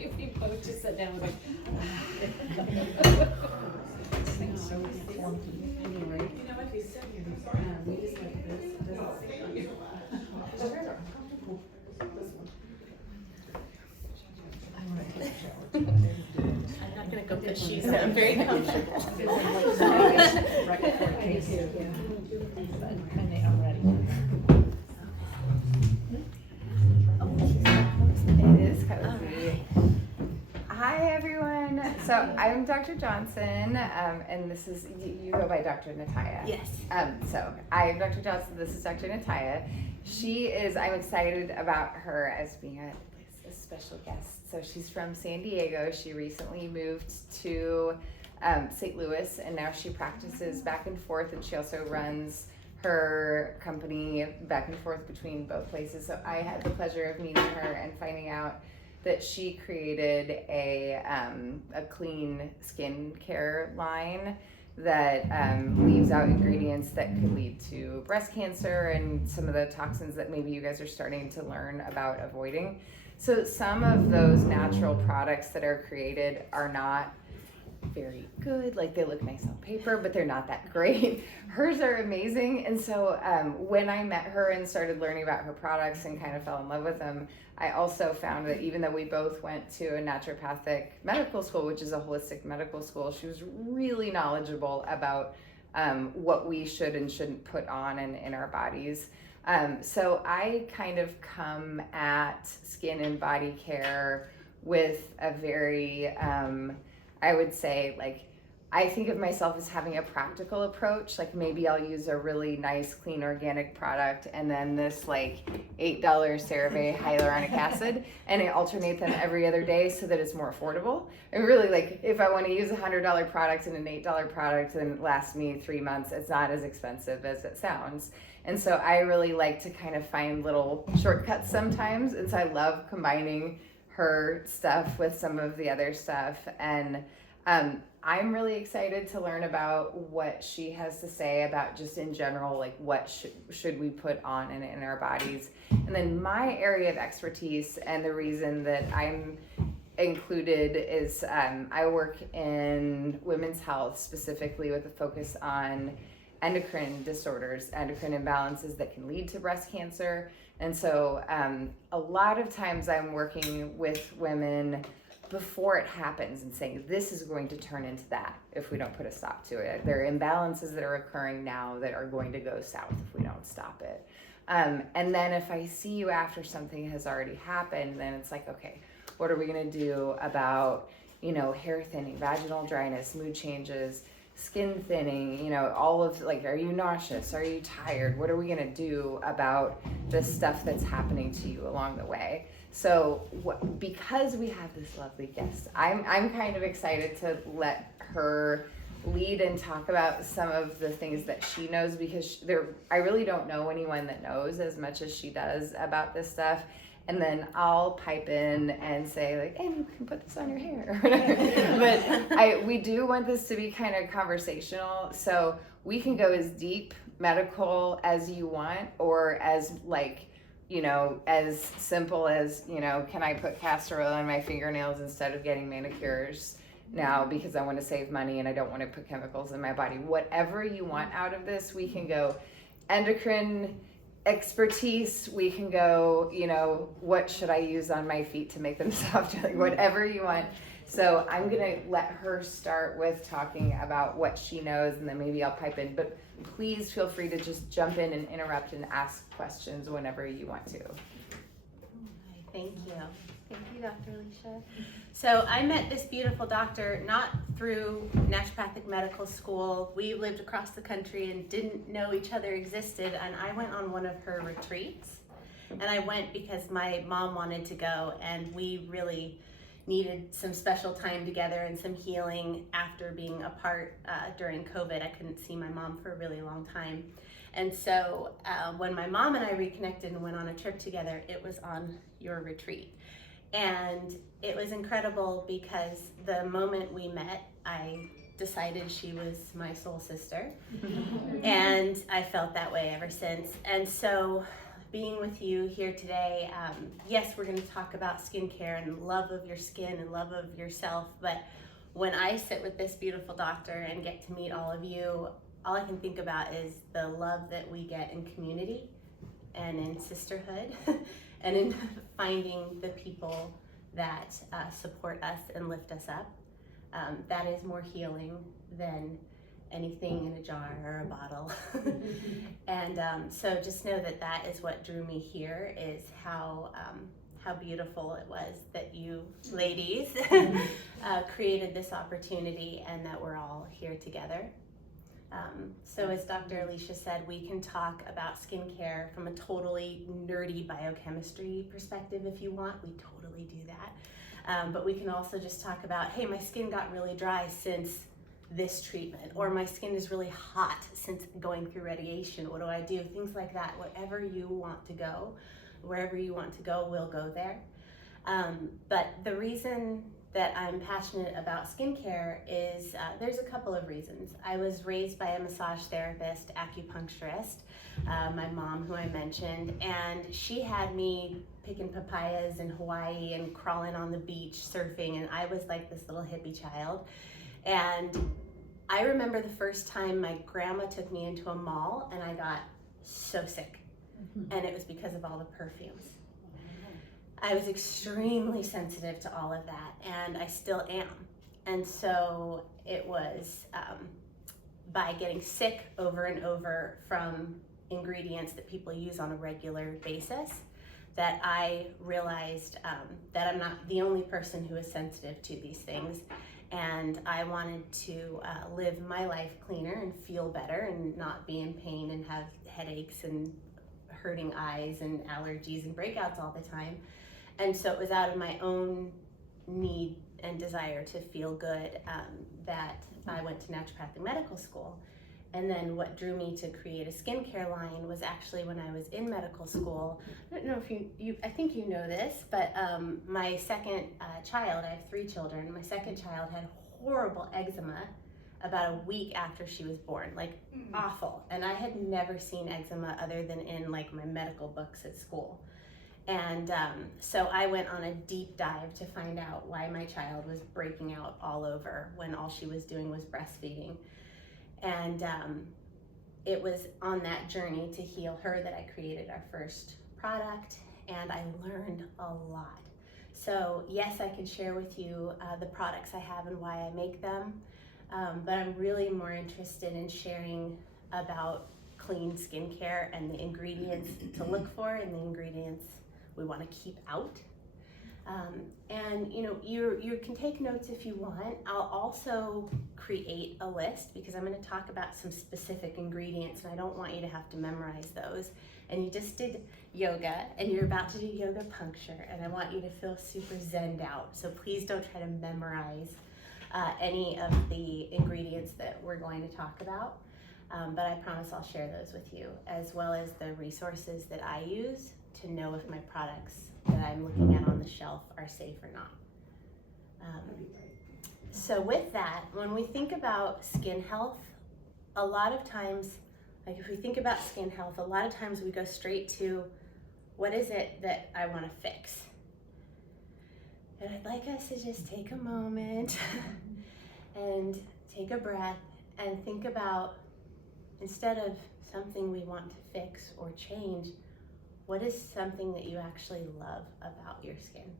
If you both just sat down and was like, It's so funky. Anyway, you know what, he's sitting here, we just like this. It doesn't sit on you. It's very uncomfortable. This one. I'm ready to shower. I'm not gonna go put shoes on. I'm very comfortable. Right before it takes you. And I'm ready. It is cozy. Hi everyone. So I'm Dr. Johnson, and this is you go by Dr. Natiya. Yes. So I'm Dr. Johnson. This is Dr. Natiya. I'm excited about her as being a special guest. So she's from San Diego. She recently moved to St. Louis, and now she practices back and forth, and she also runs her company back and forth between both places. So I had the pleasure of meeting her and finding out that she created a clean skincare line that leaves out ingredients that could lead to breast cancer and some of the toxins that maybe you guys are starting to learn about avoiding. So some of those natural products that are created are not very good. Like, they look nice on paper, but they're not that great. Hers are amazing. And so when I met her and started learning about her products and kind of fell in love with them, I also found that even though we both went to a naturopathic medical school, which is a holistic medical school, she was really knowledgeable about what we should and shouldn't put on in our bodies. So I kind of come at skin and body care with a very, I would say, like, I think of myself as having a practical approach. Like, maybe I'll use a really nice, clean, organic product and then this like $8 CeraVe hyaluronic acid, and I alternate them every other day so that it's more affordable. And really, like, if I want to use a $100 product and an $8 product and it lasts me 3 months, it's not as expensive as it sounds. And so I really like to kind of find little shortcuts sometimes. And so I love combining her stuff with some of the other stuff. And I'm really excited to learn about what she has to say about just in general, like what should we put on in our bodies. And then my area of expertise and the reason that I'm included is I work in women's health, specifically with a focus on endocrine disorders, endocrine imbalances that can lead to breast cancer. And so a lot of times I'm working with women before it happens and saying, this is going to turn into that if we don't put a stop to it. There are imbalances that are occurring now that are going to go south if we don't stop it. And then if I see you after something has already happened, then it's like, okay, what are we gonna do about, hair thinning, vaginal dryness, mood changes, skin thinning, all of, like, are you nauseous? Are you tired? What are we gonna do about the stuff that's happening to you along the way? So because we have this lovely guest, I'm kind of excited to let her lead and talk about some of the things that she knows, because I really don't know anyone that knows as much as she does about this stuff. And then I'll pipe in and say, like, hey, you can put this on your hair. But we do want this to be kind of conversational. So we can go as deep medical as you want, or as as simple as, can I put castor oil on my fingernails instead of getting manicures now because I want to save money and I don't want to put chemicals in my body. Whatever you want out of this, we can go endocrine expertise, we can go, what should I use on my feet to make them soft, like whatever you want. So I'm gonna let her start with talking about what she knows, and then maybe I'll pipe in, but please feel free to just jump in and interrupt and ask questions whenever you want to. Thank you. Thank you, Dr. Alicia. So I met this beautiful doctor not through naturopathic medical school. We lived across the country and didn't know each other existed, and I went on one of her retreats. And I went because my mom wanted to go, and we really needed some special time together and some healing after being apart during COVID. I couldn't see my mom for a really long time. And so when my mom and I reconnected and went on a trip together, it was on your retreat. And it was incredible because the moment we met, I decided she was my soul sister. And I felt that way ever since. And so being with you here today. Yes, we're going to talk about skincare and love of your skin and love of yourself, but when I sit with this beautiful doctor and get to meet all of you, all I can think about is the love that we get in community and in sisterhood and in finding the people that support us and lift us up. That is more healing than anything in a jar or a bottle. And so just know that that is what drew me here, is how beautiful it was that you ladies created this opportunity and that we're all here together. So as Dr. Alicia said, we can talk about skincare from a totally nerdy biochemistry perspective if you want. We totally do that. But we can also just talk about, hey, my skin got really dry since this treatment, or my skin is really hot since going through radiation. What do I do? Things like that. Whatever you want to go, wherever you want to go, we'll go there. But the reason that I'm passionate about skincare is there's a couple of reasons. I was raised by a massage therapist, acupuncturist, my mom, who I mentioned, and she had me picking papayas in Hawaii and crawling on the beach, surfing, and I was like this little hippie child. And I remember the first time my grandma took me into a mall and I got so sick, and it was because of all the perfumes. I was extremely sensitive to all of that, and I still am. And so it was by getting sick over and over from ingredients that people use on a regular basis that I realized that I'm not the only person who is sensitive to these things. And I wanted to live my life cleaner and feel better and not be in pain and have headaches and hurting eyes and allergies and breakouts all the time. And so it was out of my own need and desire to feel good that I went to naturopathic medical school. And then what drew me to create a skincare line was actually when I was in medical school. I don't know if you I think you know this, but my second child, I have 3 children, my second child had horrible eczema about a week after she was born, like awful. And I had never seen eczema other than in like my medical books at school. And so I went on a deep dive to find out why my child was breaking out all over when all she was doing was breastfeeding. And it was on that journey to heal her that I created our first product, and I learned a lot. So yes, I can share with you the products I have and why I make them, but I'm really more interested in sharing about clean skincare and the ingredients to look for and the ingredients we want to keep out. And you know, you can take notes if you want. I'll also create a list because I'm going to talk about some specific ingredients, and I don't want you to have to memorize those. And you just did yoga, and you're about to do yoga puncture, and I want you to feel super zenned out. So please don't try to memorize any of the ingredients that we're going to talk about. But I promise I'll share those with you, as well as the resources that I use to know if my products that I'm looking at on the shelf are safe or not. So with that, when we think about skin health, a lot of times, like if we think about skin health, a lot of times we go straight to, what is it that I want to fix? And I'd like us to just take a moment and take a breath and think about, instead of something we want to fix or change, what is something that you actually love about your skin?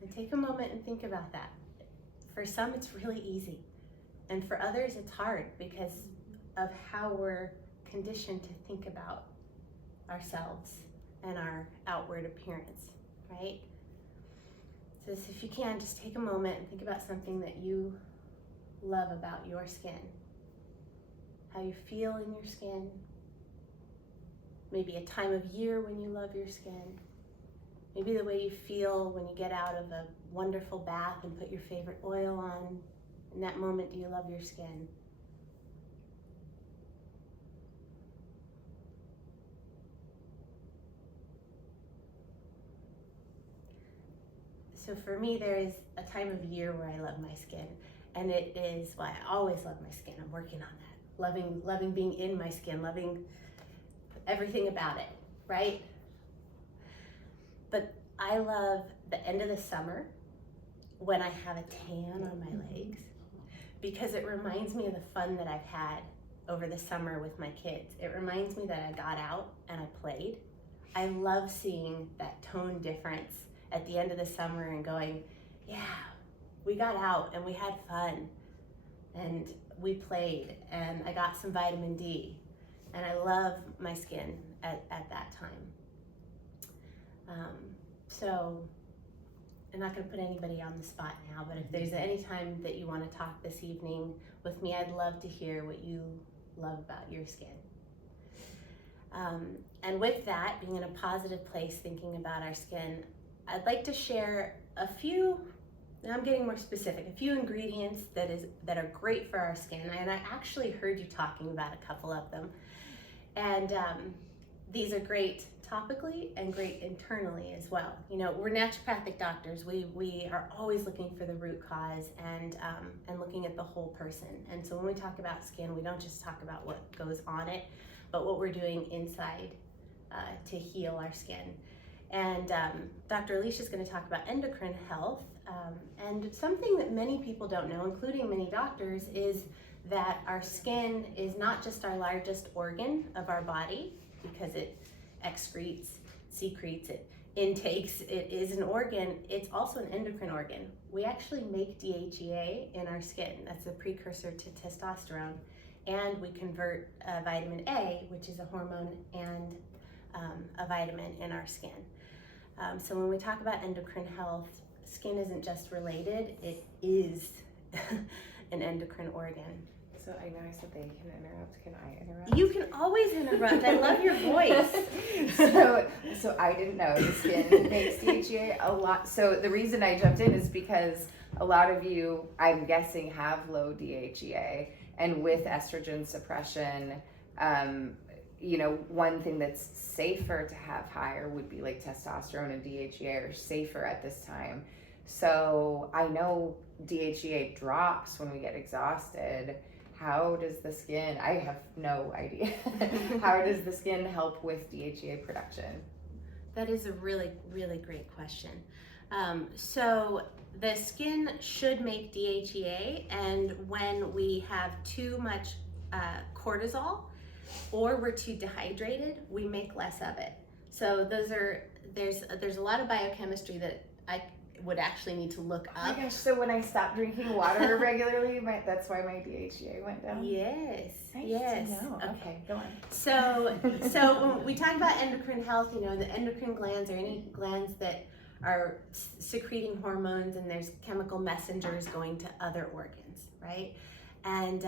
And take a moment and think about that. For some, it's really easy. And for others, it's hard because of how we're conditioned to think about ourselves and our outward appearance, right? So if you can, just take a moment and think about something that you love about your skin. How you feel in your skin. Maybe a time of year when you love your skin. Maybe the way you feel when you get out of a wonderful bath and put your favorite oil on. In that moment, do you love your skin? So for me, there is a time of year where I love my skin, and it is why I always love my skin. I'm working on that. Loving being in my skin, loving everything about it, right? But I love the end of the summer when I have a tan on my legs, because it reminds me of the fun that I've had over the summer with my kids. It reminds me that I got out and I played. I love seeing that tone difference at the end of the summer and going, yeah, we got out and we had fun and we played and I got some vitamin D, and I love my skin at that time. So I'm not going to put anybody on the spot now, but if there's any time that you want to talk this evening with me, I'd love to hear what you love about your skin. And with that, being in a positive place, thinking about our skin, I'd like to share a few, now I'm getting more specific, a few ingredients that are great for our skin. And I actually heard you talking about a couple of them. And these are great topically and great internally as well. You know, we're naturopathic doctors. We are always looking for the root cause and looking at the whole person. And so when we talk about skin, we don't just talk about what goes on it, but what we're doing inside to heal our skin. And Dr. Alicia is going to talk about endocrine health. And something that many people don't know, including many doctors, is that our skin is not just our largest organ of our body, because it excretes, secretes, it intakes, it is an organ. It's also an endocrine organ. We actually make DHEA in our skin. That's a precursor to testosterone. And we convert vitamin A, which is a hormone, and a vitamin in our skin. So when we talk about endocrine health, skin isn't just related, it is an endocrine organ. So I know I said they can interrupt. Can I interrupt? You can always interrupt. I love your voice. So I didn't know the skin makes DHEA a lot. So the reason I jumped in is because a lot of you, I'm guessing, have low DHEA, and with estrogen suppression, you know, one thing that's safer to have higher would be like testosterone and DHEA are safer at this time. So I know DHEA drops when we get exhausted. How does the skin, I have no idea, how does the skin help with DHEA production? That is a really, really great question. So the skin should make DHEA, and when we have too much cortisol or we're too dehydrated, we make less of it. So there's a lot of biochemistry that I would actually need to look up. Oh my gosh, so when I stopped drinking water regularly, that's why my DHEA went down? Yes, Nice yes. to know. Okay, go on. So when we talk about endocrine health, you know, the endocrine glands are any glands that are secreting hormones, and there's chemical messengers going to other organs, right? And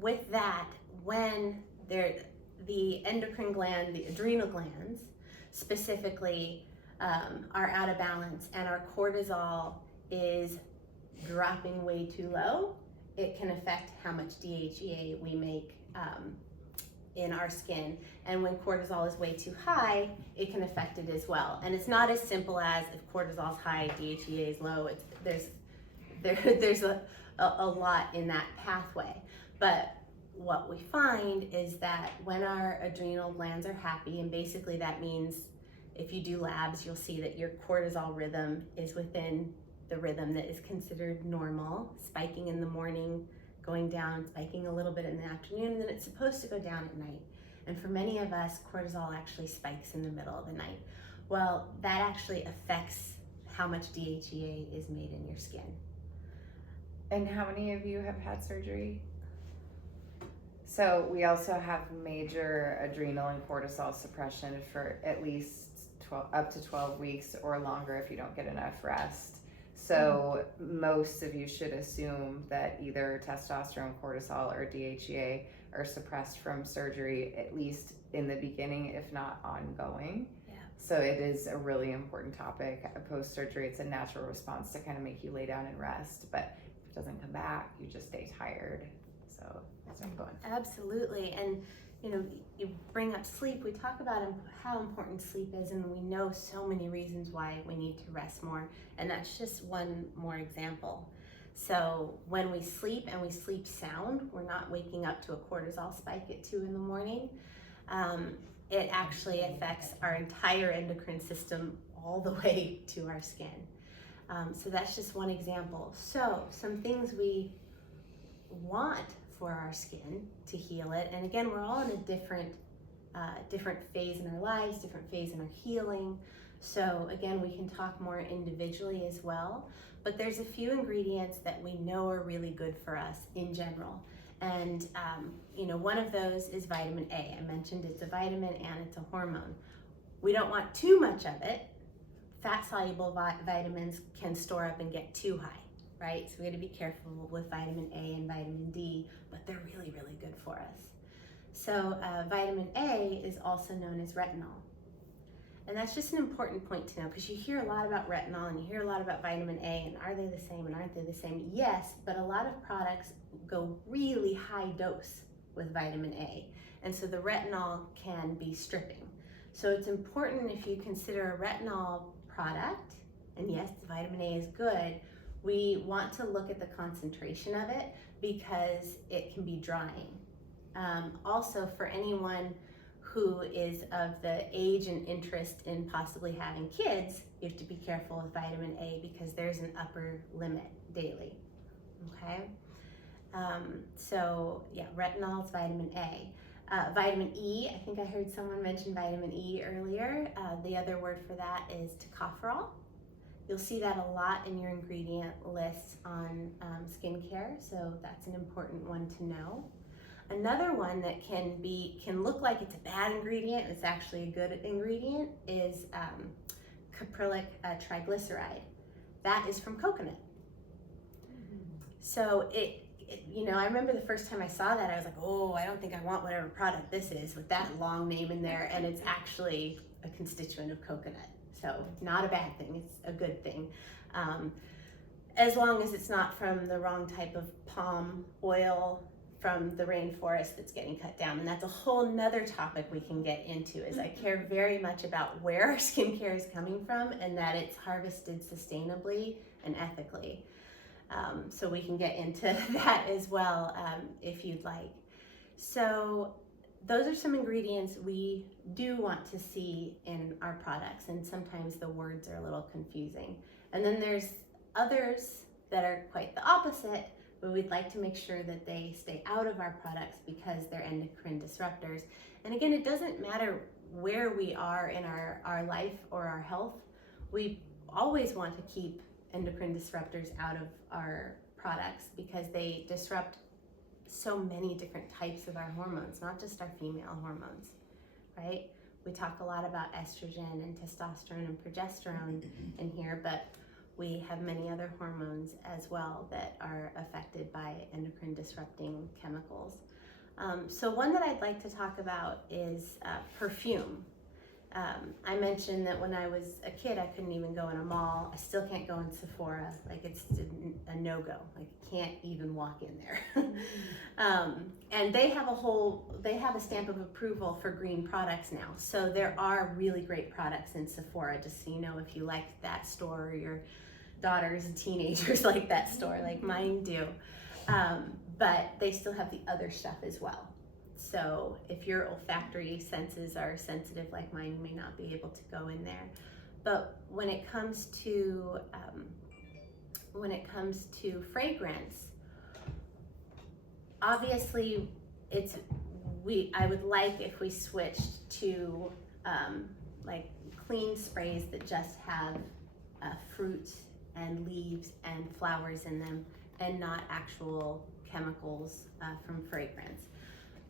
with that, when the endocrine gland, the adrenal glands specifically, are out of balance and our cortisol is dropping way too low, it can affect how much DHEA we make in our skin. And when cortisol is way too high, it can affect it as well. And it's not as simple as if cortisol is high, DHEA is low. There's a lot in that pathway. But what we find is that when our adrenal glands are happy, and basically that means if you do labs, you'll see that your cortisol rhythm is within the rhythm that is considered normal, spiking in the morning, going down, spiking a little bit in the afternoon, and then it's supposed to go down at night. And for many of us, cortisol actually spikes in the middle of the night. Well, that actually affects how much DHEA is made in your skin. And how many of you have had surgery? So we also have major adrenal and cortisol suppression for at least up to 12 weeks or longer if you don't get enough rest. So most of you should assume that either testosterone, cortisol, or DHEA are suppressed from surgery, at least in the beginning, if not ongoing. Yeah. So it is a really important topic. Post-surgery, it's a natural response to kind of make you lay down and rest, but if it doesn't come back, you just stay tired. So that's where I'm going. Absolutely. And you know, you bring up sleep. We talk about how important sleep is, and we know so many reasons why we need to rest more. And that's just one more example. So when we sleep and we sleep sound, we're not waking up to a cortisol spike at 2 in the morning. It actually affects our entire endocrine system all the way to our skin. So that's just one example. So some things we want for our skin to heal it, and again, we're all in a different phase in our lives, different phase in our healing. So again, we can talk more individually as well, but there's a few ingredients that we know are really good for us in general. And one of those is vitamin A. I mentioned it's a vitamin and it's a hormone. We don't want too much of it. Fat-soluble vitamins can store up and get too high, right? So we got to be careful with vitamin A and vitamin D, but they're really, really good for us. So vitamin A is also known as retinol. And that's just an important point to know, because you hear a lot about retinol and you hear a lot about vitamin A, and are they the same and aren't they the same? Yes, but a lot of products go really high dose with vitamin A. And so the retinol can be stripping. So it's important, if you consider a retinol product, and yes, vitamin A is good, we want to look at the concentration of it because it can be drying. Also, for anyone who is of the age and interest in possibly having kids, you have to be careful with vitamin A because there's an upper limit daily, okay? So yeah, retinol is vitamin A. Vitamin E, I think I heard someone mention vitamin E earlier. The other word for that is tocopherol. You'll see that a lot in your ingredient lists on skincare, so that's an important one to know. Another one that can look like it's a bad ingredient, it's actually a good ingredient, is caprylic triglyceride. That is from coconut. So I remember the first time I saw that, I was like, oh, I don't think I want whatever product this is with that long name in there, and it's actually a constituent of coconut. So not a bad thing, it's a good thing. As long as it's not from the wrong type of palm oil from the rainforest that's getting cut down. And that's a whole nother topic we can get into, is I care very much about where our skincare is coming from and that it's harvested sustainably and ethically. So we can get into that as well if you'd like. So those are some ingredients we do want to see in our products, and sometimes the words are a little confusing. And then there's others that are quite the opposite, but we'd like to make sure that they stay out of our products because they're endocrine disruptors. And again, it doesn't matter where we are in our life or our health, we always want to keep endocrine disruptors out of our products because they disrupt so many different types of our hormones, not just our female hormones, right? We talk a lot about estrogen and testosterone and progesterone in here, but we have many other hormones as well that are affected by endocrine disrupting chemicals. So one that I'd like to talk about is perfume. I mentioned that when I was a kid, I couldn't even go in a mall. I still can't go in Sephora. Like, it's a no-go. Like, can't even walk in there. And they have a stamp of approval for green products now. So there are really great products in Sephora, just so you know, if you like that store, or your daughters and teenagers like that store, like mine do. But they still have the other stuff as well. So if your olfactory senses are sensitive like mine, you may not be able to go in there. But when it comes to fragrance, obviously I would like if we switched to like clean sprays that just have fruit and leaves and flowers in them, and not actual chemicals from fragrance.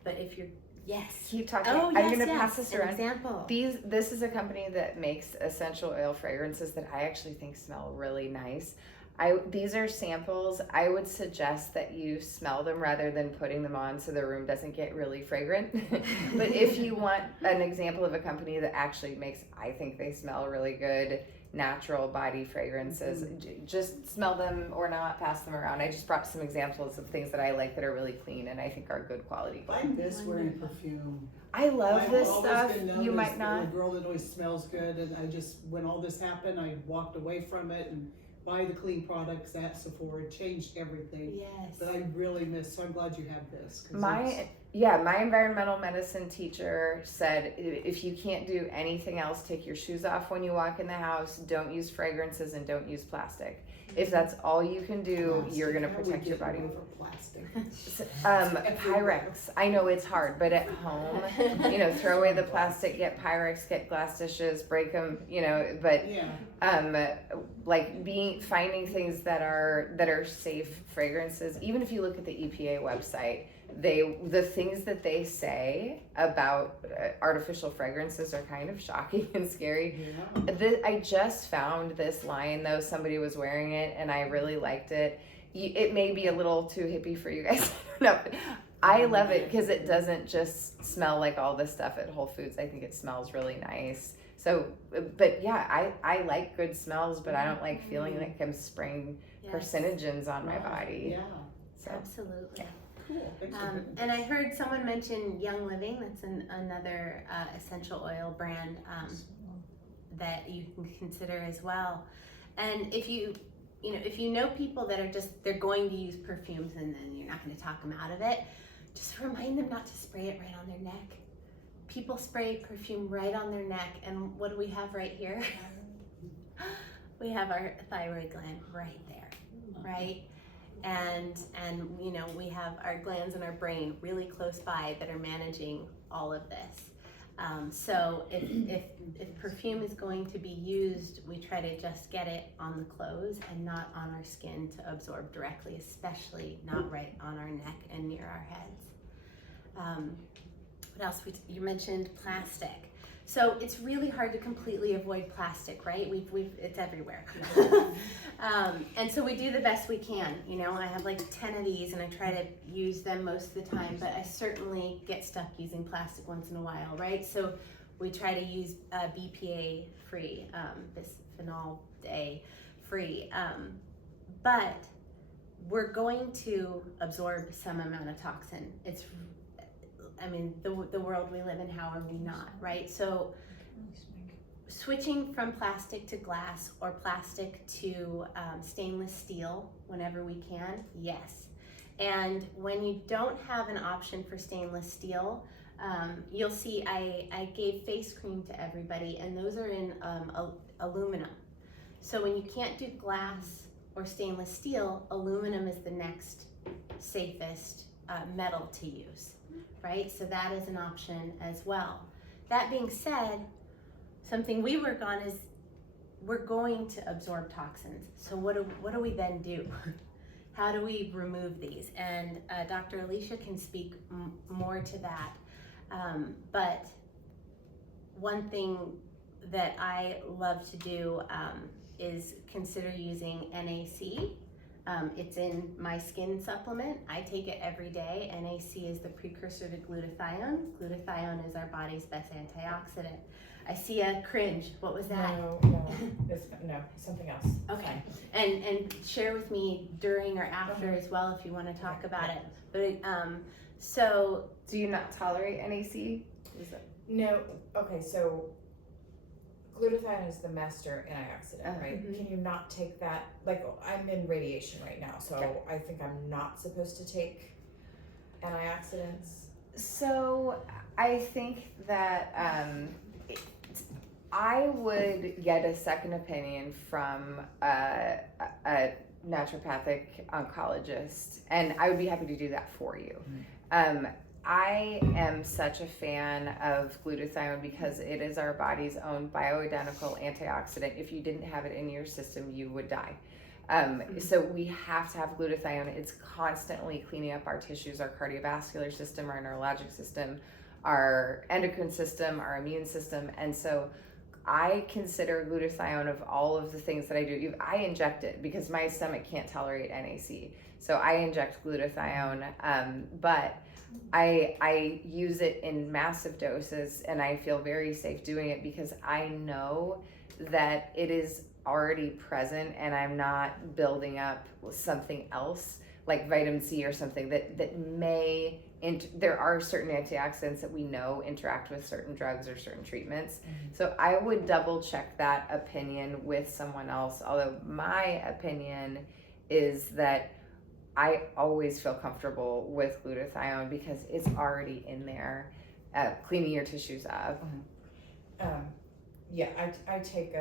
But if you're, yes. Keep talking. Oh, I'm yes, going to yes. pass this An around. example. This is a company that makes essential oil fragrances that I actually think smell really nice. These are samples. I would suggest that you smell them rather than putting them on so the room doesn't get really fragrant. But if you want an example of a company that actually makes, I think they smell really good, natural body fragrances, just smell them or not, pass them around. I just brought some examples of things that I like that are really clean and I think are good quality. I miss wearing perfume. I love I've this always stuff. been known You as might not. a girl that always smells good, and I just, when all this happened, I walked away from it and buy the clean products at Sephora, changed everything. Yes. That I really miss, so I'm glad you have this. 'Cause My environmental medicine teacher said if you can't do anything else, take your shoes off when you walk in the house, don't use fragrances, and don't use plastic. If that's all you can do, you're gonna protect your body. Plastic. Pyrex. I know it's hard, but at home, throw away the plastic, get Pyrex, get glass dishes, break them, but Yeah. finding things that are safe fragrances. Even if you look at the EPA website, the things that they say about artificial fragrances are kind of shocking and scary. Yeah. I just found this line though, somebody was wearing it and I really liked it. It may be a little too hippie for you guys. No, I love it because it doesn't just smell like all this stuff at Whole Foods. I think it smells really nice. So, but yeah, I like good smells, but I don't like feeling like I'm spraying carcinogens on my body. Yeah. So. Absolutely. Cool. Thanks for doing And I heard someone mention Young Living. That's another essential oil brand that you can consider as well. And if you know people that are they're going to use perfumes and then you're not going to talk them out of it, just remind them not to spray it right on their neck. People spray perfume right on their neck, and what do we have right here? We have our thyroid gland right there, right? And we have our glands in our brain really close by that are managing all of this. So if perfume is going to be used, we try to just get it on the clothes and not on our skin to absorb directly, especially not right on our neck and near our heads. What else? You mentioned plastic. So it's really hard to completely avoid plastic, right? It's everywhere. And so we do the best we can. I have like 10 of these and I try to use them most of the time, but I certainly get stuck using plastic once in a while, right? So we try to use BPA free, bisphenol A free, but we're going to absorb some amount of toxin. The world we live in, how are we not, right? So switching from plastic to glass or plastic to stainless steel whenever we can, yes. And when you don't have an option for stainless steel, you'll see I gave face cream to everybody, and those are in aluminum. So when you can't do glass or stainless steel, aluminum is the next safest metal to use. Right? So that is an option as well. That being said, something we work on is we're going to absorb toxins. So what do we then do? How do we remove these? And Dr. Alicia can speak more to that. But one thing that I love to do is consider using NAC. It's in my skin supplement. I take it every day. NAC is the precursor to glutathione. Glutathione is our body's best antioxidant. I see a cringe. What was that? No, something else. Okay. And share with me during or after as well if you want to talk about it. But so Do you not tolerate NAC? No. Okay, so glutathione is the master antioxidant, right? Mhm. Can you not take that? Like, I'm in radiation right now, so I think I'm not supposed to take antioxidants. So I think that I would get a second opinion from a naturopathic oncologist, and I would be happy to do that for you. I am such a fan of glutathione because it is our body's own bioidentical antioxidant. If you didn't have it in your system, you would die. So we have to have glutathione. It's constantly cleaning up our tissues, our cardiovascular system, our neurologic system, our endocrine system, our immune system. And so I consider glutathione of all of the things that I do. I inject it because my stomach can't tolerate NAC. So I inject glutathione, but I use it in massive doses, and I feel very safe doing it because I know that it is already present and I'm not building up something else like vitamin C or something that may, there are certain antioxidants that we know interact with certain drugs or certain treatments. So I would double check that opinion with someone else. Although my opinion is that I always feel comfortable with glutathione because it's already in there, cleaning your tissues up. Yeah, I take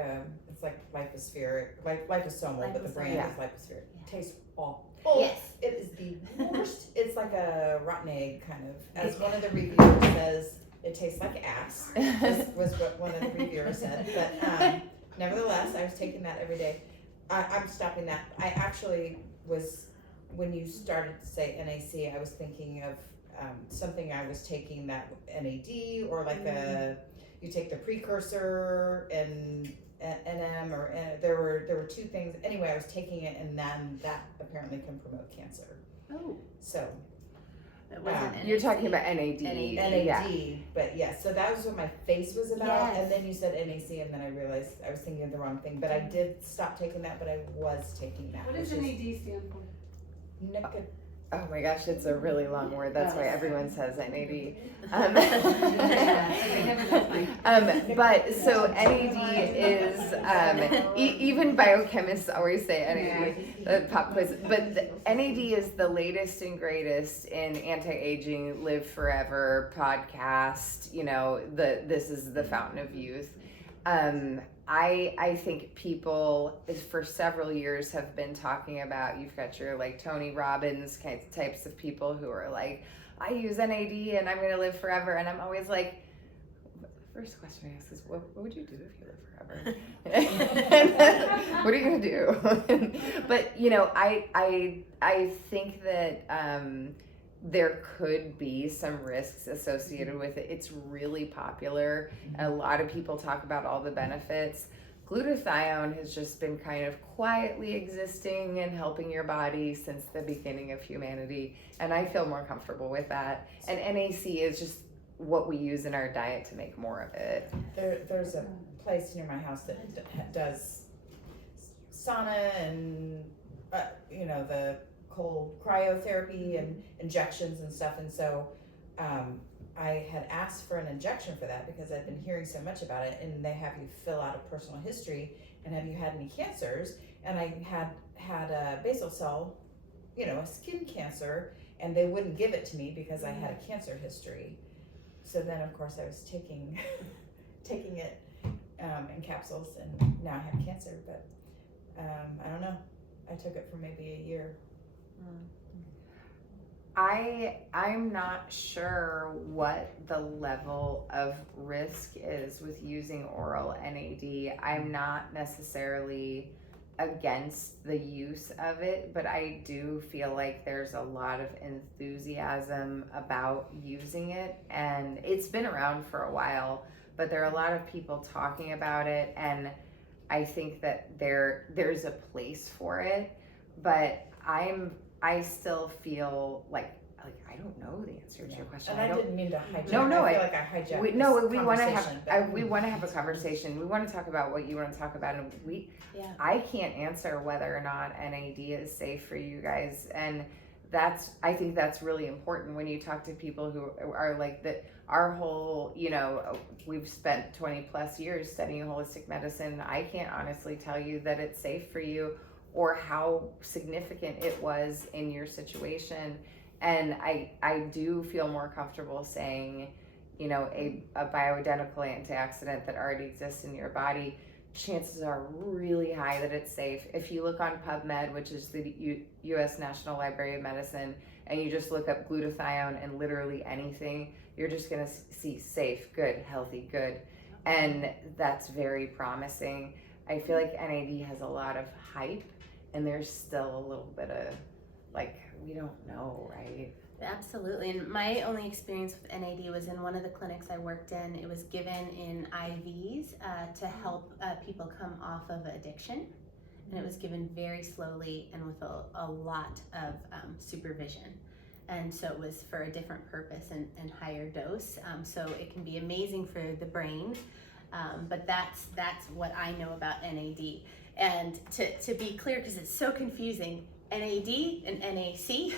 it's like liposphere, like liposomal, but the brand Yeah. is liposphere. It tastes awful. Yes. It is the worst. It's like a rotten egg, kind of. As one of the reviewers says, it tastes like ass. Was what one of the reviewers said. But nevertheless, I was taking that every day. I'm stopping that. I actually was, when you started to say NAC, I was thinking of something I was taking that NAD or like you take the precursor and NM or there were two things. Anyway, I was taking it, and then that apparently can promote cancer. Oh, So it wasn't You're NAC. talking about NAD. NAD, Yeah. but yeah. So that was what my face was about, Yes. and then you said NAC, and then I realized I was thinking of the wrong thing. But I did stop taking that, but I was taking that. What does which is NAD stand for? Oh my gosh, it's a really long word. That's why everyone says NAD. But so NAD is, even biochemists always say NAD, pop quiz, but NAD is the latest and greatest in anti-aging, live forever podcast, this is the fountain of youth. I think people for several years have been talking about, you've got your like Tony Robbins types of people who are like, I use NAD and I'm going to live forever. And I'm always like, first question I ask is, what would you do if you live forever? What are you going to do? But, I think that there could be some risks associated with it. It's really popular. A lot of people talk about all the benefits. Glutathione has just been kind of quietly existing and helping your body since the beginning of humanity. And I feel more comfortable with that. And NAC is just what we use in our diet to make more of it. There's a place near my house that does sauna and the cold cryotherapy and injections and stuff, and so I had asked for an injection for that because I'd been hearing so much about it, and they have you fill out a personal history and have you had any cancers, and I had a basal cell, a skin cancer, and they wouldn't give it to me because I had a cancer history. So then of course I was taking it in capsules, and now I have cancer, but I don't know, I took it for maybe a year. I'm not sure what the level of risk is with using oral NAD. I'm not necessarily against the use of it, but I do feel like there's a lot of enthusiasm about using it, and it's been around for a while, but there are a lot of people talking about it, and I think that there's a place for it, but I still feel like I don't know the answer to your question. And I didn't mean to hijack. No, I feel like I hijacked we this want to conversation, have we want to have a conversation. We want to talk about what you want to talk about, and I can't answer whether or not NAD is safe for you guys, and I think that's really important when you talk to people who are like that. Our whole, we've spent 20 plus years studying holistic medicine. I can't honestly tell you that it's safe for you or how significant it was in your situation. And I do feel more comfortable saying, a bioidentical antioxidant that already exists in your body, chances are really high that it's safe. If you look on PubMed, which is the U.S. National Library of Medicine, and you just look up glutathione and literally anything, you're just going to see safe, good, healthy, good. And that's very promising. I feel like NAD has a lot of hype, and there's still a little bit of we don't know, right? Absolutely. And my only experience with NAD was in one of the clinics I worked in. It was given in IVs to help people come off of addiction. And it was given very slowly and with a lot of supervision. And so it was for a different purpose and higher dose. So it can be amazing for the brain. But that's what I know about NAD. And to be clear, because it's so confusing, NAD and NAC,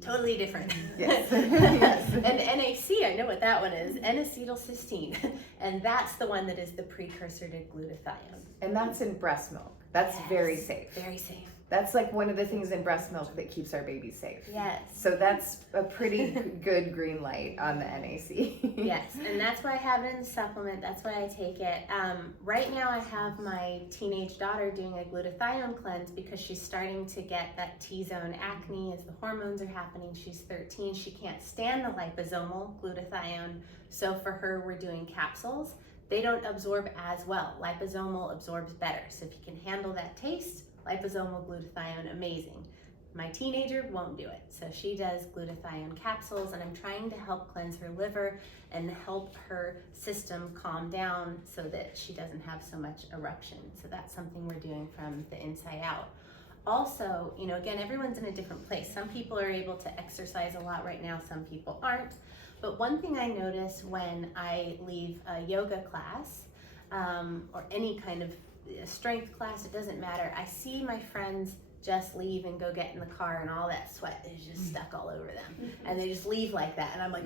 totally different. Yes. Yes. And NAC, I know what that one is, N-acetylcysteine, and that's the one that is the precursor to glutathione. And that's in breast milk. That's Yes. very safe. Very safe. That's like one of the things in breast milk that keeps our babies safe. Yes. So that's a pretty good green light on the NAC. Yes, and that's why I have it in the supplement. That's why I take it. Right now I have my teenage daughter doing a glutathione cleanse because she's starting to get that T-zone acne as the hormones are happening. She's 13. She can't stand the liposomal glutathione. So for her, we're doing capsules. They don't absorb as well. Liposomal absorbs better. So if you can handle that taste, liposomal glutathione, amazing. My teenager won't do it. So she does glutathione capsules, and I'm trying to help cleanse her liver and help her system calm down so that she doesn't have so much eruption. So that's something we're doing from the inside out. Also, you know, again, everyone's in a different place. Some people are able to exercise a lot right now, some people aren't. But one thing I notice when I leave a yoga class or any kind of strength class, it doesn't matter. I see my friends just leave and go get in the car and all that sweat is just stuck all over them. And they just leave like that. And I'm like,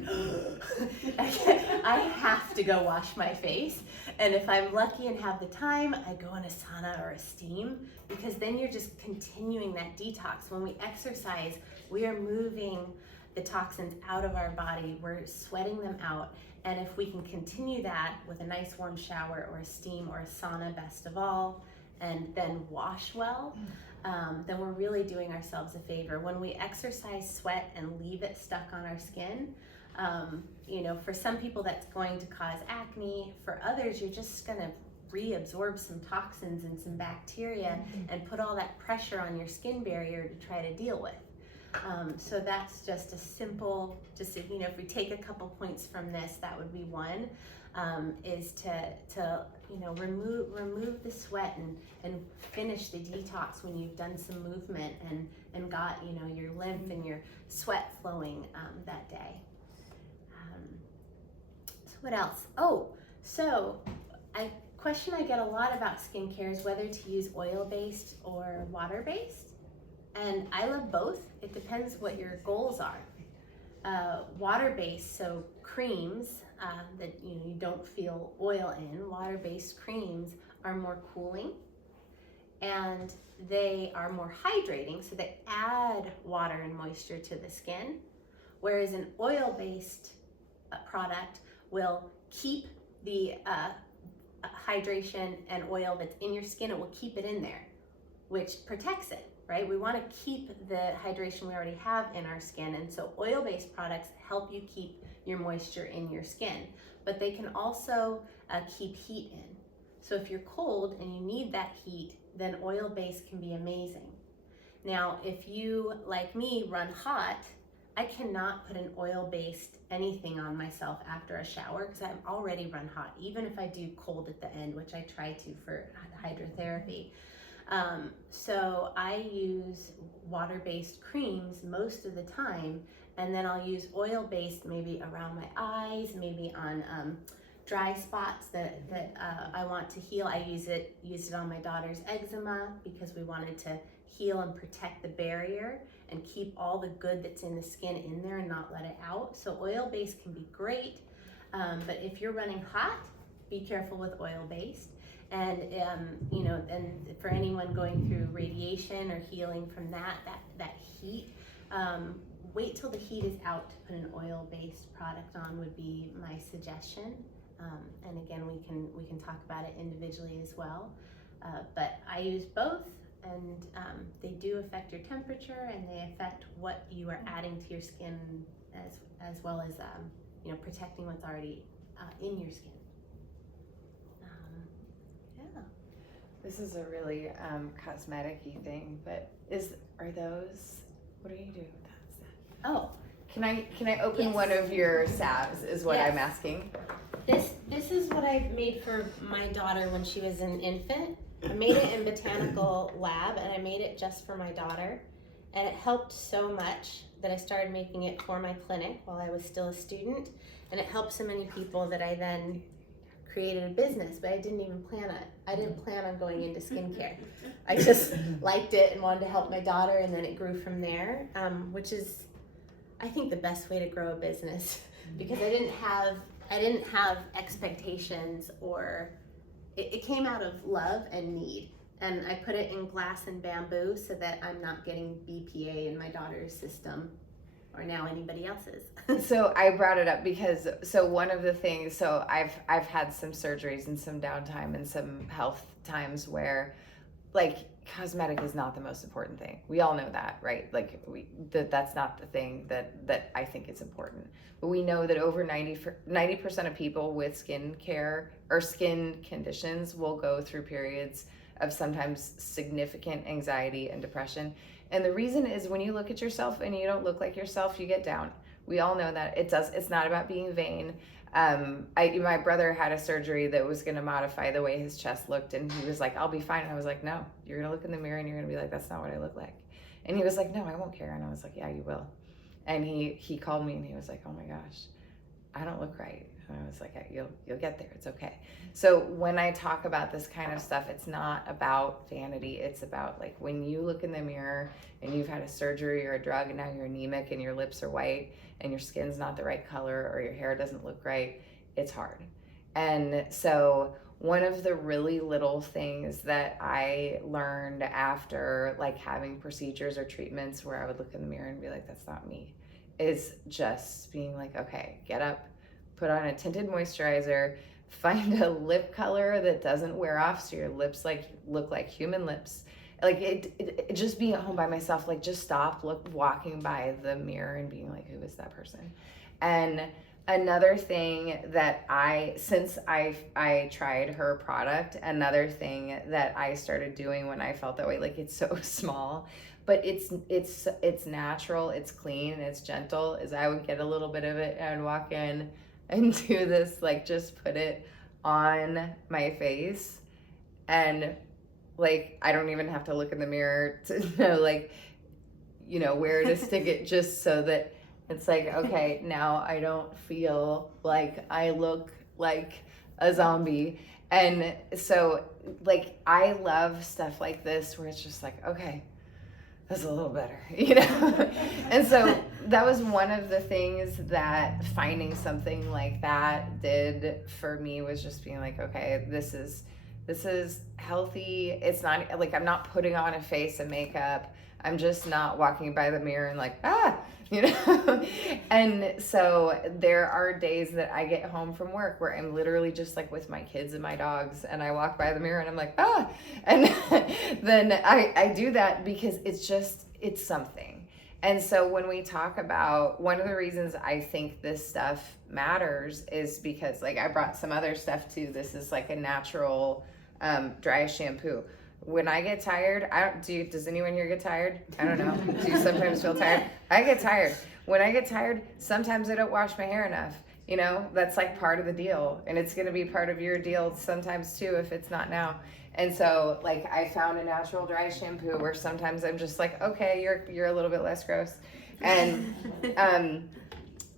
I have to go wash my face. And if I'm lucky and have the time, I go in a sauna or a steam, because then you're just continuing that detox. When we exercise, we are moving the toxins out of our body. We're sweating them out. And if we can continue that with a nice warm shower or a steam or a sauna, best of all, and then wash well, then we're really doing ourselves a favor. When we exercise, sweat, and leave it stuck on our skin, you know, for some people that's going to cause acne. For others, you're just gonna reabsorb some toxins and some bacteria and put all that pressure on your skin barrier to try to deal with. So that's just a simple, you know, if we take a couple points from this, that would be one, is to you know, remove the sweat and finish the detox when you've done some movement and got, you know, your lymph and your sweat flowing that day. So what else? Oh, so question I get a lot about skincare is whether to use oil-based or water-based. And I love both. It depends what your goals are. Water-based, so creams that you don't feel oil in, water-based creams are more cooling and they are more hydrating, so they add water and moisture to the skin, whereas an oil-based product will keep the hydration and oil that's in your skin. It will keep it in there, which protects it. Right? We want to keep the hydration we already have in our skin, and so oil-based products help you keep your moisture in your skin, but they can also keep heat in. So if you're cold and you need that heat, then oil-based can be amazing. Now, if you, like me, run hot, I cannot put an oil-based anything on myself after a shower because I'm already run hot, even if I do cold at the end, which I try to for hydrotherapy. So I use water-based creams most of the time, and then I'll use oil-based maybe around my eyes, maybe on dry spots that I want to heal. I used it on my daughter's eczema because we wanted to heal and protect the barrier and keep all the good that's in the skin in there and not let it out. So oil-based can be great, but if you're running hot, be careful with oil-based. And you know, and for anyone going through radiation or healing from that heat, wait till the heat is out to put an oil-based product on would be my suggestion. And again, we can talk about it individually as well. But I use both, and they do affect your temperature and they affect what you are adding to your skin as well as you know, protecting what's already in your skin. This is a really cosmetic-y thing, but what do you do with that? Oh, Can I open Yes. one of your salves is what Yes. I'm asking. this is what I made for my daughter when she was an infant. I made it in Botanical Lab, and I made it just for my daughter, and it helped so much that I started making it for my clinic while I was still a student, and it helped so many people that I then created a business, but I didn't even I didn't plan on going into skincare. I just liked it and wanted to help my daughter, and then it grew from there, which is, I think, the best way to grow a business, because I didn't have expectations, or it came out of love and need. And I put it in glass and bamboo so that I'm not getting BPA in my daughter's system, or now anybody else's. So I brought it up because, so one of the things, so I've had some surgeries and some downtime and some health times where, like, cosmetic is not the most important thing. We all know that, right? Like, that's not the thing that I think is important. But we know that over 90% of people with skin care or skin conditions will go through periods of sometimes significant anxiety and depression. And the reason is, when you look at yourself and you don't look like yourself, you get down. We all know that. It's not about being vain. My brother had a surgery that was going to modify the way his chest looked, and he was like, I'll be fine. And I was like, no, you're going to look in the mirror and you're going to be like, that's not what I look like. And he was like, no, I won't care. And I was like, yeah, you will. And he called me and he was like, oh my gosh, I don't look right. And I was like, you'll get there. It's okay. So when I talk about this kind of stuff, it's not about vanity. It's about, like, when you look in the mirror and you've had a surgery or a drug and now you're anemic and your lips are white and your skin's not the right color or your hair doesn't look right, it's hard. And so one of the really little things that I learned after, like, having procedures or treatments where I would look in the mirror and be like, that's not me, is just being like, okay, get up, put on a tinted moisturizer, find a lip color that doesn't wear off so your lips look like human lips. Like, it just being at home by myself, like, just stop walking by the mirror and being like, who is that person? And another thing that since I tried her product, another thing that I started doing when I felt that way, like, it's so small, but it's natural, it's clean, and it's gentle, is I would get a little bit of it and I'd walk in and do this, like, just put it on my face, and, like, I don't even have to look in the mirror to know, like, you know, where to stick it, just so that it's like, okay, now I don't feel like I look like a zombie. And so, like, I love stuff like this where it's just like, okay, that's a little better, you know? And so that was one of the things that finding something like that did for me, was just being like, okay, this is healthy. It's not like I'm not putting on a face of makeup. I'm just not walking by the mirror and like, you know? And so there are days that I get home from work where I'm literally just, like, with my kids and my dogs, and I walk by the mirror and I'm like, and then I do that because it's something. And so when we talk about, one of the reasons I think this stuff matters is because, like, I brought some other stuff too. This is like a natural dry shampoo. When I get tired, does anyone here get tired? I don't know. Do you sometimes feel tired? I get tired. When I get tired, sometimes I don't wash my hair enough. You know, that's, like, part of the deal. And it's going to be part of your deal sometimes too, if it's not now. And so, like, I found a natural dry shampoo where sometimes I'm just like, okay, you're a little bit less gross. And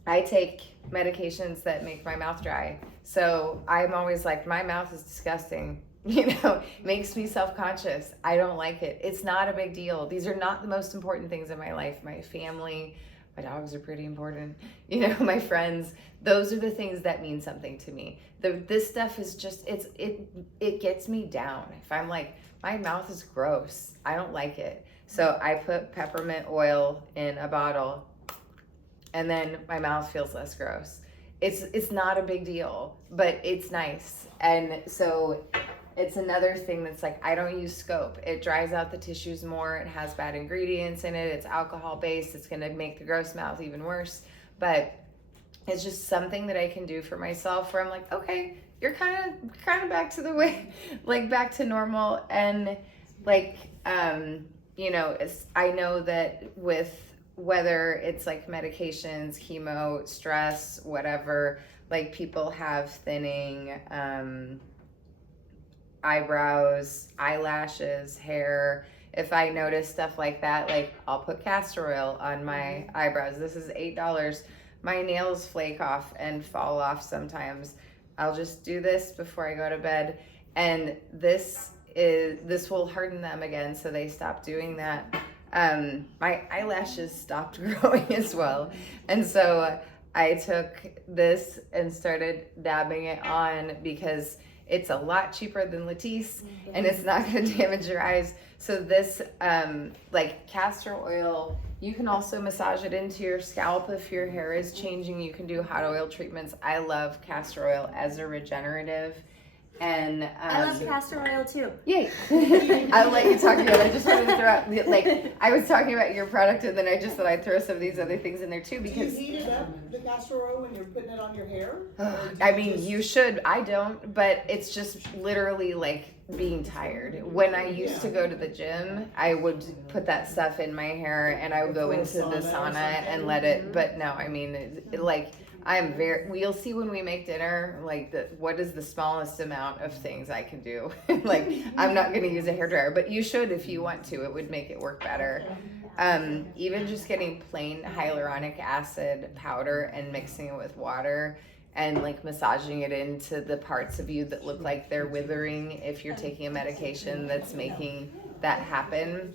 I take medications that make my mouth dry. So I'm always like, my mouth is disgusting. You know, makes me self-conscious. I don't like it. It's not a big deal. These are not the most important things in my life. My family, my dogs are pretty important. You know, my friends, those are the things that mean something to me. This stuff is just, it gets me down. If I'm like, my mouth is gross, I don't like it. So I put peppermint oil in a bottle, and then my mouth feels less gross. It's not a big deal, but it's nice. And so it's another thing that's like, I don't use scope. It dries out the tissues more. It has bad ingredients in it. It's alcohol based. It's going to make the gross mouth even worse. But it's just something that I can do for myself where I'm like, okay, you're kind of back to the way, like, back to normal. And, like, you know, I know that with whether it's like medications, chemo, stress, whatever, like, people have thinning, eyebrows, eyelashes, hair. If I notice stuff like that, like, I'll put castor oil on my eyebrows. This is $8. My nails flake off and fall off sometimes. I'll just do this before I go to bed, and this will harden them again, so they stop doing that. My eyelashes stopped growing as well, and so I took this and started dabbing it on because it's a lot cheaper than Latisse, and it's not going to damage your eyes. So this, like castor oil, you can also massage it into your scalp if your hair is changing. You can do hot oil treatments. I love castor oil as a regenerative. And I love castor oil too. Yay! I'll let you talk about it. I just wanted to throw out, like, I was talking about your product, and then I just thought I'd throw some of these other things in there too, because Do you heat it up, the castor oil, when you're putting it on your hair? I mean, you should. I don't, but it's just literally like being tired. When I used to go to the gym, I would put that stuff in my hair, and I would go into the sauna and let it. But no, I mean, like, I'm very. You'll see when we make dinner, like, what is the smallest amount of things I can do? Like, I'm not going to use a hairdryer, but you should if you want to. It would make it work better. Even just getting plain hyaluronic acid powder and mixing it with water and like massaging it into the parts of you that look like they're withering if you're taking a medication that's making that happen.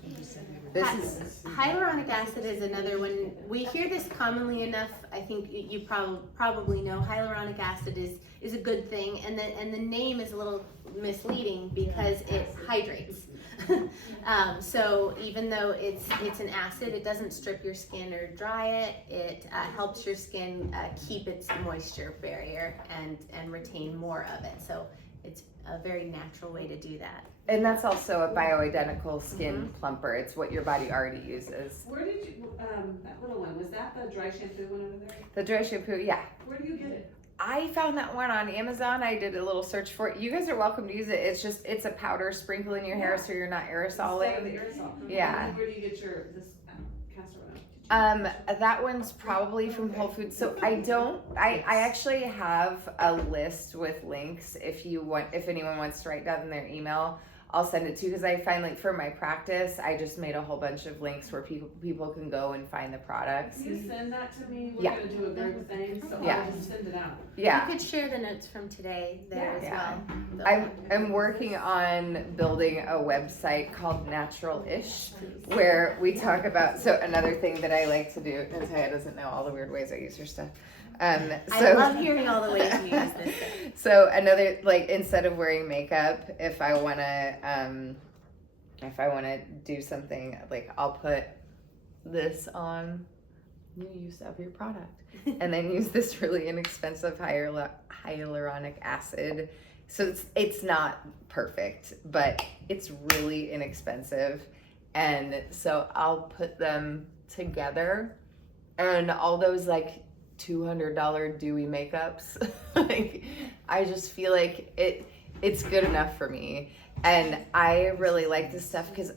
This is Hyaluronic acid is another one. We hear this commonly enough. I think you probably know hyaluronic acid is a good thing, and the name is a little misleading because it hydrates. So even though it's an acid, it doesn't strip your skin or dry it. It helps your skin keep its moisture barrier and retain more of it. So it's a very natural way to do that. And that's also a bioidentical skin plumper. It's what your body already uses. Where did you, that little one, was that the dry shampoo one over there? The dry shampoo, yeah. Where do you get it? I found that one on Amazon. I did a little search for it. You guys are welcome to use it. It's a powder sprinkle in your hair so you're not Instead aerosoling. of the aerosol. Yeah. Where do you get this castor oil? That one's probably from Whole Foods. So I actually have a list with links if anyone wants to write down their email. I'll send it to you because I find, like, for my practice, I just made a whole bunch of links where people can go and find the products. Can you send that to me? We're Yeah. gonna do a group thing, so Yeah. I'll just send it out. Yeah. You could share the notes from today there as Yeah. well. I'm working on building a website called Natural-ish where we talk about, so another thing that I like to do, Natalia doesn't know all the weird ways I use her stuff. I love hearing all the ways you use this. So another, like, instead of wearing makeup, if I wanna do something, like, I'll put this on, you use up your product, and then use this really inexpensive hyaluronic acid. So it's not perfect, but it's really inexpensive, and so I'll put them together, and all those, like, $200 dewy makeups, like, I just feel like it's good enough for me. And I really like this stuff because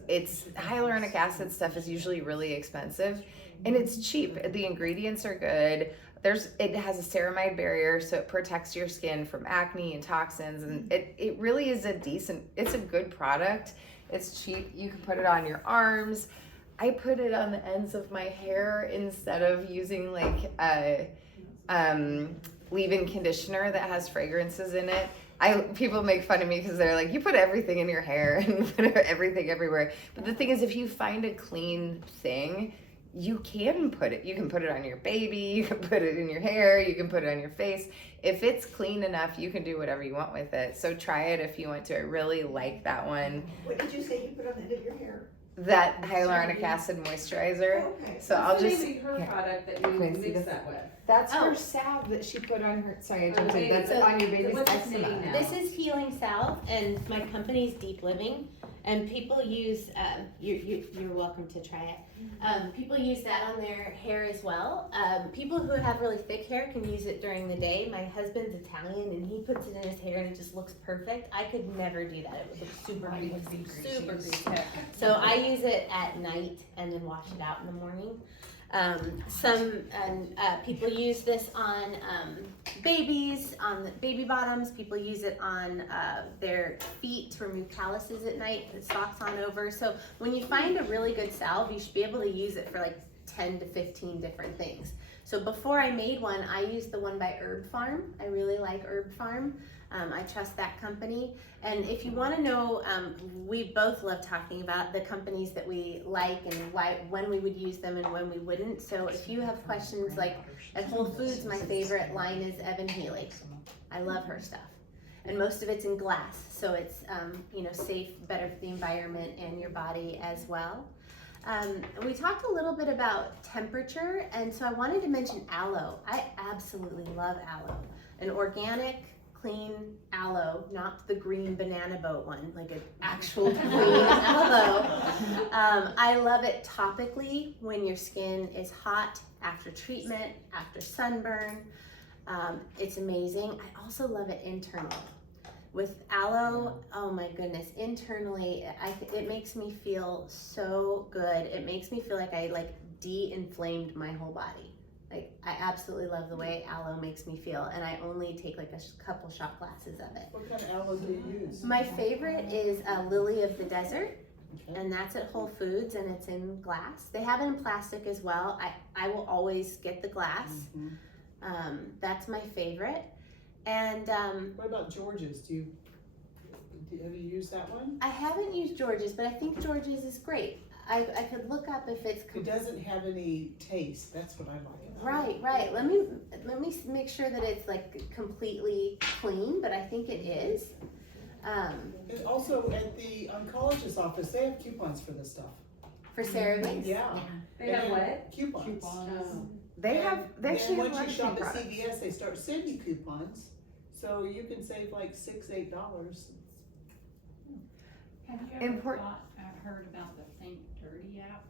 hyaluronic acid stuff is usually really expensive and it's cheap. The ingredients are good. It has a ceramide barrier, so it protects your skin from acne and toxins, and it really is it's a good product. It's cheap. You can put it on your arms. I put it on the ends of my hair instead of using, like, leave-in conditioner that has fragrances in it. People make fun of me because they're like, you put everything in your hair and put everything everywhere. But the thing is, if you find a clean thing, you can put it on your baby, you can put it in your hair, you can put it on your face. If it's clean enough, you can do whatever you want with it. So try it if you want to. I really like that one. What did you say you put on the end of your hair? That hyaluronic acid moisturizer. Okay. So I'll just. Maybe her yeah. product that you Can I see mix this? that with. That's Oh. her salve that she put on her. Sorry, I Oh, jumped in. baby. That's So- on your so baby's what's its eczema. name now? This is Healing Salve, and my company's Deep Living, and people use, you're welcome to try it. People use that on their hair as well. People who have really thick hair can use it during the day. My husband's Italian, and he puts it in his hair, and it just looks perfect. I could never do that. It would look super greasy. So I use it at night and then wash it out in the morning. People use this on babies, on the baby bottoms. People use it on their feet to remove calluses at night. Put socks on over. So when you find a really good salve, you should be able to use it for like 10 to 15 different things. So before I made one, I used the one by Herb Farm. I really like Herb Farm. I trust that company. And if you want to know, we both love talking about the companies that we like and why, when we would use them and when we wouldn't. So if you have questions, like at Whole Foods, my favorite line is Evan Healy. I love her stuff. And most of it's in glass, so it's safe, better for the environment and your body as well. We talked a little bit about temperature, and so I wanted to mention aloe. I absolutely love aloe. An organic, clean aloe, not the green banana boat one, like an actual clean aloe. I love it topically when your skin is hot, after treatment, after sunburn. It's amazing. I also love it internally. With aloe, oh my goodness, internally, it makes me feel so good. It makes me feel like I de-inflamed my whole body. Like, I absolutely love the way aloe makes me feel, and I only take like a couple shot glasses of it. What kind of aloe do you use? My favorite is Lily of the Desert, Okay. and that's at Whole Foods, and it's in glass. They have it in plastic as well. I will always get the glass. Mhm. That's my favorite. And What about George's? Have you used that one? I haven't used George's, but I think George's is great. I could look up if it's It doesn't have any taste. That's what I like. right. Let me make sure that it's like completely clean, but I think it is. And also at the oncologist's office, they have coupons for this stuff. For CeraVe. Yeah. They have And what? Coupons. Oh. They actually have once you shop at products. CVS, they start sending coupons, so you can save like $6, $8. Have you ever Important. heard about the Think Dirty app?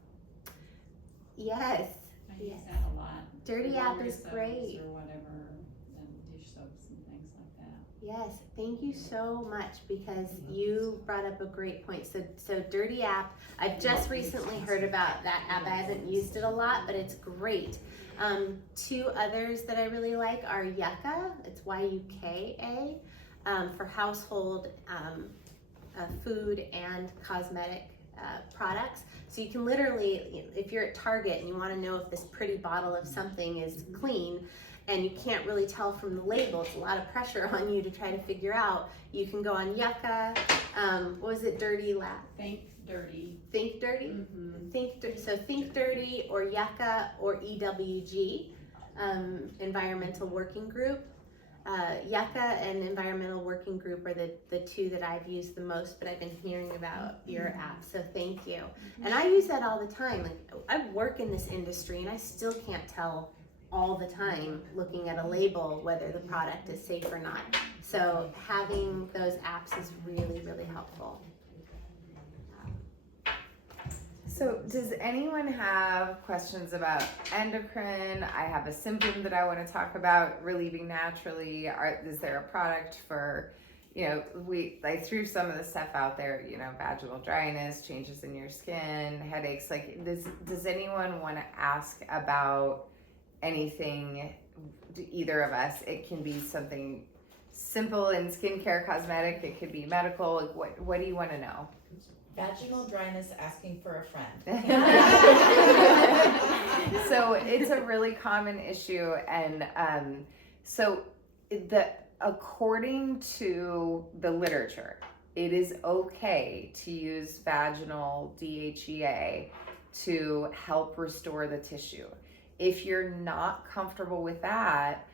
Yes. I use Yes. that a lot. Dirty For app laundry is soaps great. Or whatever, and dish soaps and things like that. Yes, thank you so much, because you brought up a great point. So Dirty App, I've just recently heard about that app. I haven't used it a lot, but it's great. Two others that I really like are Yucca, it's Yuka, for household food and cosmetic products. So you can literally, if you're at Target and you want to know if this pretty bottle of something is clean, and you can't really tell from the label, it's a lot of pressure on you to try to figure out, you can go on Yucca, what was it, Dirty Lab? Think Dirty. Think Dirty? Mhm. Think Dirty or Yucca or EWG, Environmental Working Group. Yucca and Environmental Working Group are the two that I've used the most, but I've been hearing about your app, so thank you. And I use that all the time. Like, I work in this industry and I still can't tell all the time looking at a label whether the product is safe or not. So having those apps is really, really helpful. So does anyone have questions about endocrine? I have a symptom that I want to talk about relieving naturally. Is there a product for, I threw some of the stuff out there, vaginal dryness, changes in your skin, headaches. Like, does anyone want to ask about anything, either of us? It can be something simple in skincare, cosmetic. It could be medical. Like, what do you want to know? Vaginal dryness, asking for a friend. So it's a really common issue, and according to the literature, it is okay to use vaginal DHEA to help restore the tissue. If you're not comfortable with that,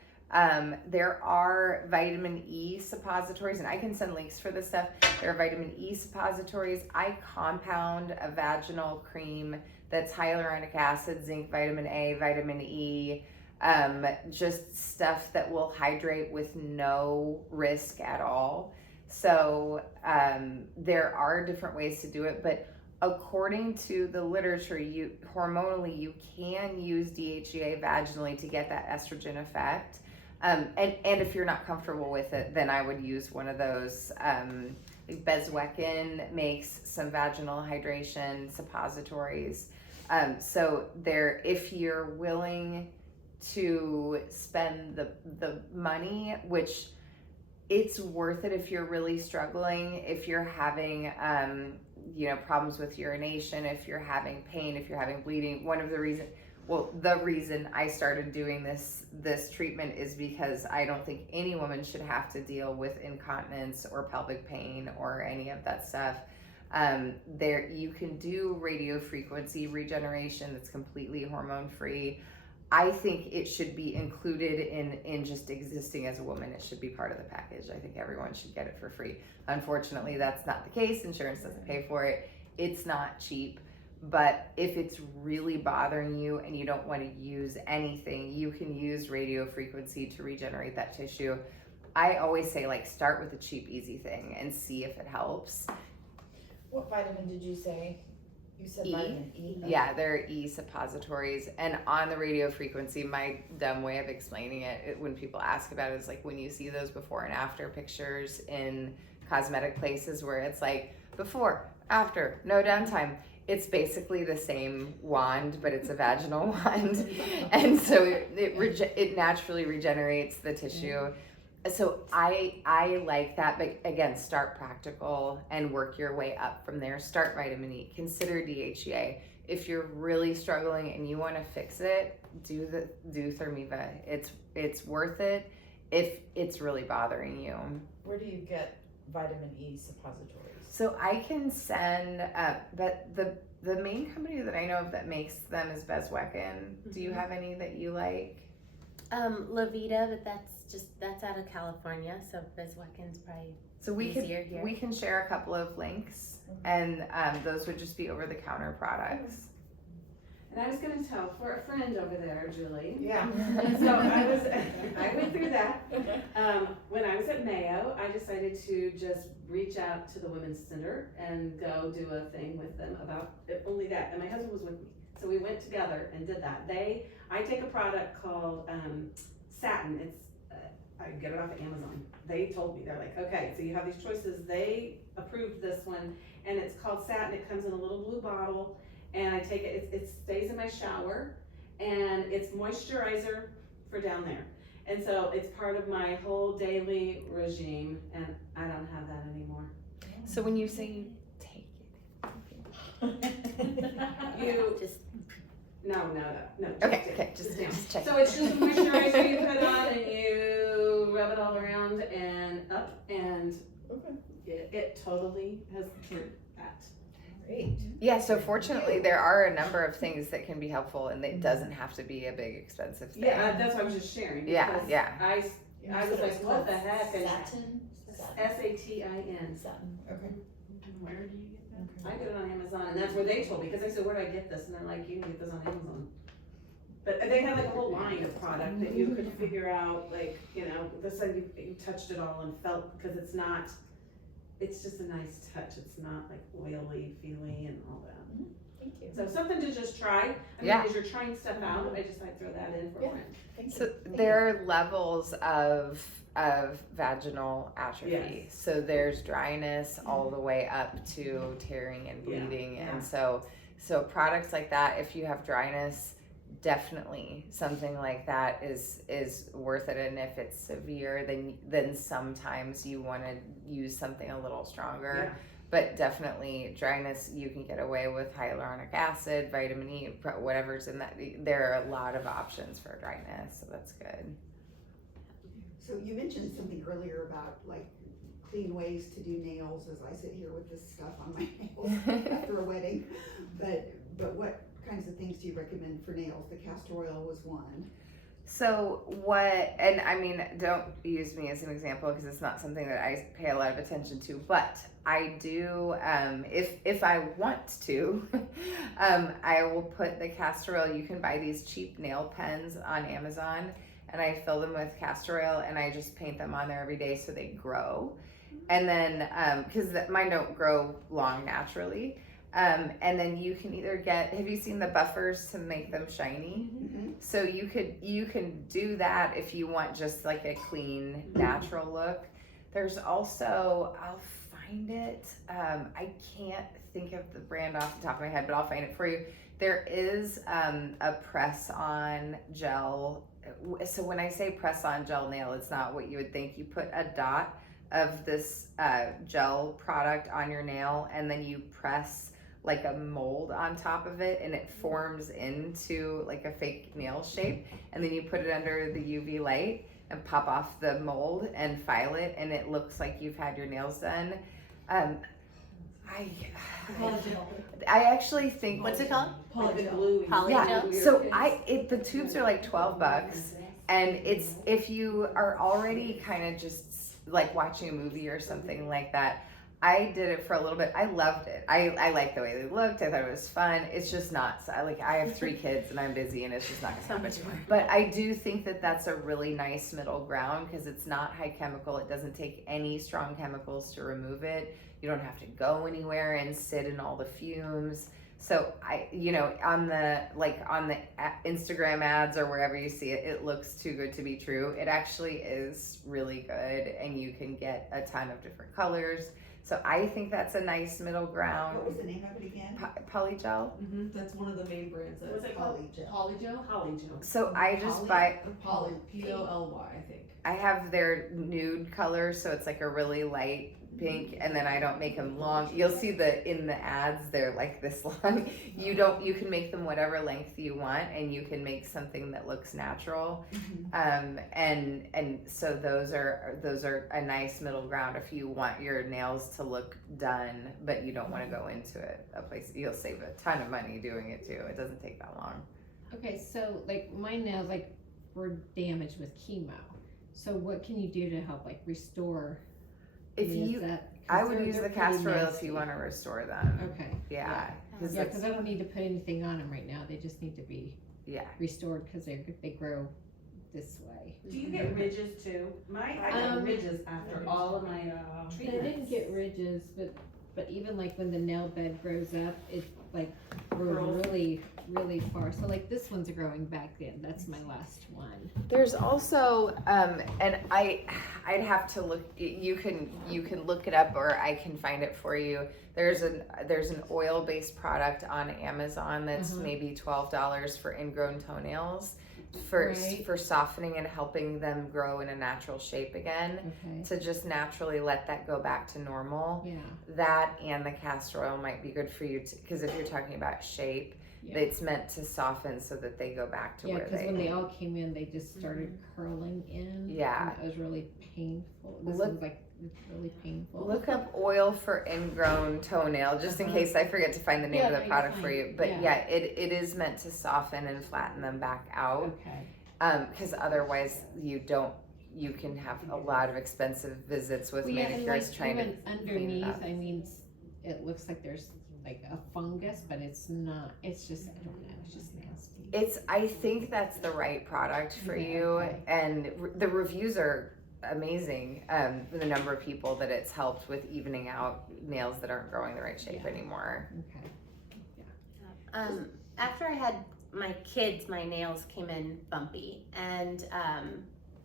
there are vitamin E suppositories, and I can send links for this stuff. There are vitamin E suppositories. I compound a vaginal cream that's hyaluronic acid, zinc, vitamin A, vitamin E, just stuff that will hydrate with no risk at all. So there are different ways to do it, but according to the literature, hormonally you can use DHEA vaginally to get that estrogen effect. And if you're not comfortable with it, then I would use one of those. Bezwecken makes some vaginal hydration suppositories. So if you're willing to spend the money, which it's worth it if you're really struggling, if you're having problems with urination, if you're having pain, if you're having bleeding. One of the reasons Well, the reason I started doing this treatment is because I don't think any woman should have to deal with incontinence or pelvic pain or any of that stuff. There you can do radio frequency regeneration that's completely hormone free. I think it should be included in just existing as a woman. It should be part of the package. I think everyone should get it for free. Unfortunately, that's not the case. Insurance doesn't pay for it. It's not cheap. But if it's really bothering you and you don't want to use anything, you can use radio frequency to regenerate that tissue. I always say, like, start with a cheap, easy thing and see if it helps. What vitamin did you say? You said E. vitamin E. Yeah, there are E suppositories. And on the radio frequency, my dumb way of explaining it, when people ask about it, is like when you see those before and after pictures in cosmetic places where it's like before, after, no downtime. It's basically the same wand, but it's a vaginal wand. And so it naturally regenerates the tissue. So I like that, but again, start practical and work your way up from there. Start vitamin E, consider DHEA. If you're really struggling and you want to fix it, do Thermiva. It's worth it if it's really bothering you. Where do you get vitamin E suppositories? So I can send, but the main company that I know of that makes them is Bezwecken. Do you have any that you like? La Vida, but that's out of California, so Bezwecken's probably So easier here. we can share a couple of links, and those would just be over-the-counter products. And I was gonna tell for a friend over there, Julie. Yeah. So I went through that. When I was at Mayo, I decided to just reach out to the Women's Center and go do a thing with them about only that. And my husband was with me. So we went together and did that. I take a product called Satin. It's, I get it off of Amazon. They told me, they're like, okay, so you have these choices. They approved this one, and it's called Satin. It comes in a little blue bottle. And I take it, it stays in my shower, and it's moisturizer for down there. And so it's part of my whole daily regime, and I don't have that anymore. So when you say you take You, Just no. okay, just check. So it's just a moisturizer you put on and you rub it all around and up, and it totally has cured that. Great. Yeah, so fortunately there are a number of things that can be helpful, and it doesn't have to be a big expensive thing. Yeah, that's what I was just sharing. Yeah, because yeah. I was like, what the heck? And Satin? Satin. Satin. Okay. Where do you get that? I get it on Amazon, and that's where they told me, because I said, where do I get this? And they're like, you can get this on Amazon. But they had like a whole line of product that you could figure out, like, you know, this one you touched it all and felt, because it's not, it's just a nice touch. It's not like oily, feely, and all that. Thank you. So something to just try. I mean, Yeah. as you're trying stuff out, I just like throw that in for a Yeah. friend. Thank So you. there are levels of vaginal atrophy. Yes. So there's dryness all the way up to tearing and Yeah, bleeding. yeah. And so products like that, if you have dryness, definitely something like that is worth it. And if it's severe, then sometimes you want to use something a little stronger. Yeah. But definitely dryness, you can get away with hyaluronic acid, vitamin E, whatever's in that. There are a lot of options for dryness, so that's good. So you mentioned something earlier about like clean ways to do nails, as I sit here with this stuff on my nails after a wedding. But what kinds of things do you recommend for nails? The castor oil was one. So and I mean, don't use me as an example because it's not something that I pay a lot of attention to, but I do, if I want to, I will put the castor oil. You can buy these cheap nail pens on Amazon, and I fill them with castor oil, and I just paint them on there every day so they grow. And then, because mine don't grow long naturally. And then you can either have you seen the buffers to make them shiny? Mm-hmm. So you can do that if you want just like a clean, natural look. There's also, I'll find it. I can't think of the brand off the top of my head, but I'll find it for you. There is a press-on gel. So when I say press-on gel nail, it's not what you would think. You put a dot of this gel product on your nail, and then you press like a mold on top of it, and it forms into like a fake nail shape, and then you put it under the UV light and pop off the mold and file it, and it looks like you've had your nails done. I actually think, What's it called? Polygel. yeah, so the tubes are like $12, and it's, if you are already kind of just like watching a movie or something like that. I did it for a little bit. I loved it. I liked the way they looked. I thought it was fun. It's just not, I have 3 kids and I'm busy, and it's just not gonna happen. But I do think that that's a really nice middle ground, because it's not high chemical. It doesn't take any strong chemicals to remove it. You don't have to go anywhere and sit in all the fumes. So on the Instagram ads or wherever you see it, it looks too good to be true. It actually is really good, and you can get a ton of different colors. So I think that's a nice middle ground. What was the name of it again? Polygel. That's one of the main brands. What's it called? Polygel? Polygel. So I just buy, Poly, I think. I have their nude color, so it's like a really light pink, and then I don't make them long. You'll see in the ads, they're like this long. You can make them whatever length you want, and you can make something that looks natural. And so those are a nice middle ground if you want your nails to look done, but you don't want to go into a place. You'll save a ton of money doing it too. It doesn't take that long. Okay, so like my nails were damaged with chemo. So what can you do to help restore? I would use the castor oil if you want to restore them. Okay. Yeah. Because I don't need to put anything on them right now. They just need to be restored, because they grow this way. Do you get ridges too? I got ridges after all of my I treatments. didn't get ridges, but even when the nail bed grows up, it grows really, really far. So this one's growing back in. That's my last one. There's also and I'd have to look. You can look it up, or I can find it for you. There's an oil-based product on Amazon that's maybe $12 for ingrown toenails, for softening and helping them grow in a natural shape again. Okay. To just naturally let that go back to normal. Yeah. That and the castor oil might be good for you, because if you're talking about shape, it's meant to soften so that they go back to where they. Yeah, because when they all came in, they just started curling in. Yeah. And it was really painful. This was really painful. Look up oil for ingrown toenail, just in case I forget to find the name of the product for you. But it is meant to soften and flatten them back out. Okay. Because otherwise you can have a lot of expensive visits with manicures trying to clean it up. I mean, it looks like there's a fungus, but it's not. It's just, I don't know. It's just nasty. I think that's the right product for you, and the reviews are amazing. The number of people that it's helped with evening out nails that aren't growing the right shape anymore. Okay. After I had my kids, my nails came in bumpy, and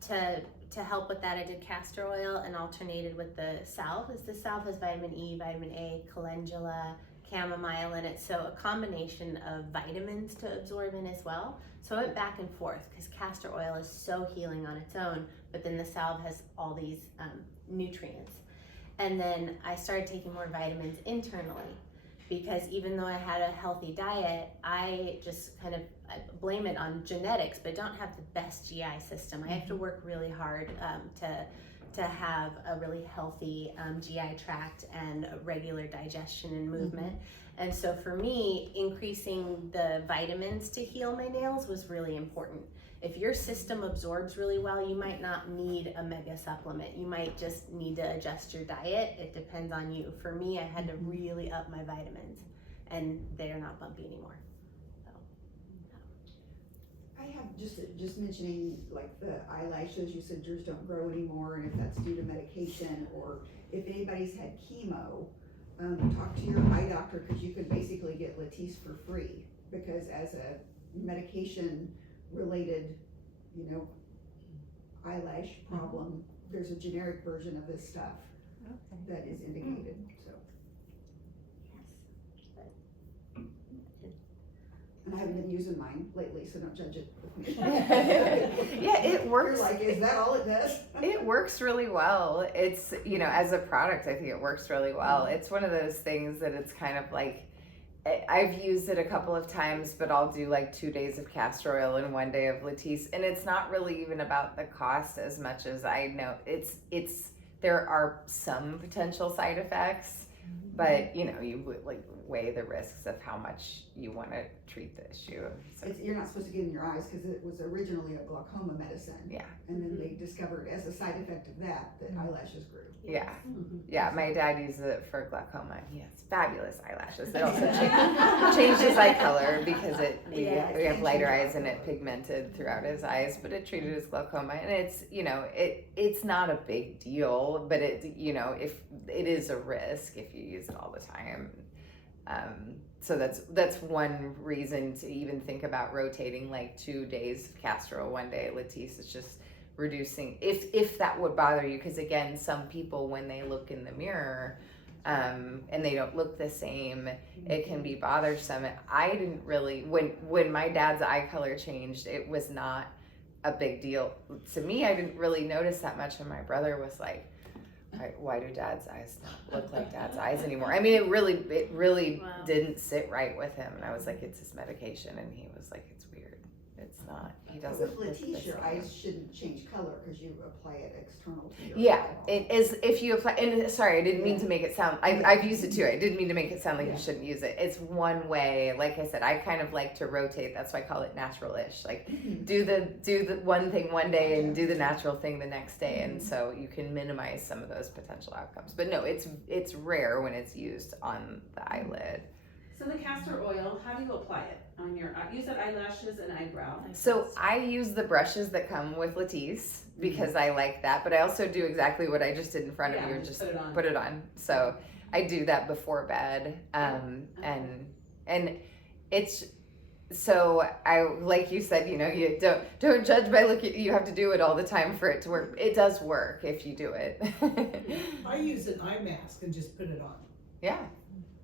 to help with that, I did castor oil and alternated with the salve. The salve has vitamin E, vitamin A, calendula, chamomile in it, so a combination of vitamins to absorb in as well. So I went back and forth, because castor oil is so healing on its own, but then the salve has all these nutrients. And then I started taking more vitamins internally, because even though I had a healthy diet, I just I blame it on genetics, but don't have the best GI system. I have to work really hard to have a really healthy GI tract and regular digestion and movement. And so for me, increasing the vitamins to heal my nails was really important. If your system absorbs really well, you might not need a mega supplement. You might just need to adjust your diet. It depends on you. For me, I had to really up my vitamins, and they're not bumpy anymore. I have just mentioning the eyelashes, you said yours don't grow anymore, and if that's due to medication, or if anybody's had chemo, talk to your eye doctor, because you could basically get Latisse for free, because as a medication related, eyelash problem, there's a generic version of this stuff that is indicated, so. And I haven't been using mine lately, so don't judge it with me. Yeah, it works. You're is that all it does? It works really well. It's, as a product, I think it works really well. It's one of those things that it's kind of I've used it a couple of times, but I'll do like 2 days of castor oil and 1 day of Latisse, and it's not really even about the cost as much as I know it's there are some potential side effects, but you would like weigh the risks of how much you want to treat the issue. So, You're not supposed to get in your eyes because it was originally a glaucoma medicine. Yeah. And then they discovered as a side effect of that eyelashes grew. yeah, my dad uses it for glaucoma, and he has fabulous eyelashes. It also changed his eye color because we have lighter eyes and it pigmented throughout his eyes, but it treated his glaucoma, and it's it's not a big deal, but if it is a risk if you use it all the time. So that's one reason to even think about rotating, like 2 days of castor oil, 1 day Latisse. It's just reducing, if that would bother you, because again, some people when they look in the mirror and they don't look the same, it can be bothersome. I didn't really, when my dad's eye color changed, it was not a big deal to me. I didn't really notice that much, and my brother was like, why do dad's eyes not look like dad's eyes anymore? I mean, it really Wow. didn't sit right with him, and I was like, it's his medication, and he was like, it's weird, it's not, he But doesn't with look the Latisse, your same. eyes shouldn't change color because you apply it external to your Yeah, eyeball. it is if you apply, and sorry, I didn't mean to make it sound, I've used it too, I didn't mean to make it sound like you shouldn't use it. It's one way, like I said, I kind of like to rotate, that's why I call it natural-ish, like do the one thing one day and do the natural thing the next day, and so you can minimize some of those potential outcomes. But no, it's rare when it's used on the eyelid. So the castor oil, how do you apply it on your, you said eyelashes and eyebrow. So I use the brushes that come with Latisse because I like that, but I also do exactly what I just did in front of you, just put it on. So I do that before bed, and it's, so I, like you said, you don't judge by looking, you have to do it all the time for it to work. It does work if you do it. I use an eye mask and just put it on. Yeah.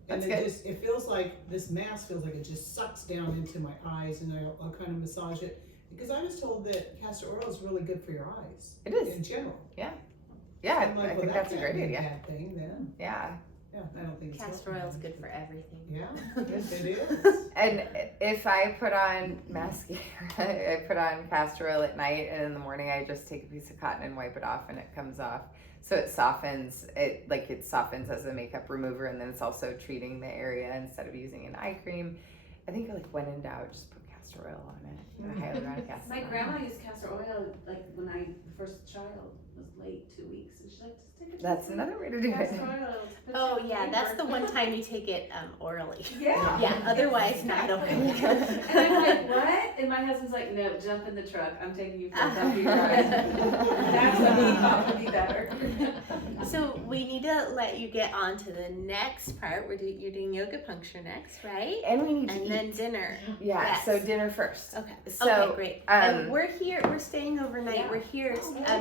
And That's good. it feels like, this mask feels like it just sucks down into my eyes, and I'll kind of massage it. Because I was told that castor oil is really good for your eyes. It is. In general. Yeah, I'm like, I well, think that's a great can't be idea. bad thing then. Yeah. Yeah, I don't think it's Castor oil is good for everything. Yeah, it is. And if I put on mascara, I put on castor oil at night, and in the morning I just take a piece of cotton and wipe it off, and it comes off. So it softens, it softens as a makeup remover, and then it's also treating the area instead of using an eye cream. I think when in doubt, just put castor oil on it. I highly recommend castor My oil. grandma used castor oil like when the first child was late 2 weeks, and she's like, just take a That's another way to do castor it. oil. Put Oh your yeah, that's the finger. one time you take it orally. Yeah. Yeah, otherwise not orally. And I'm like, what? And my husband's like, no, jump in the truck. I'm taking you for a dump of your eyes. That's what he thought would be better. So we need to let you get on to the next part. You're doing yoga puncture next, right? And we need to And eat. then dinner. Yeah, Yes. so dinner first. Okay. So, okay, great. And we're here. We're staying overnight. Yeah. We're here. Oh,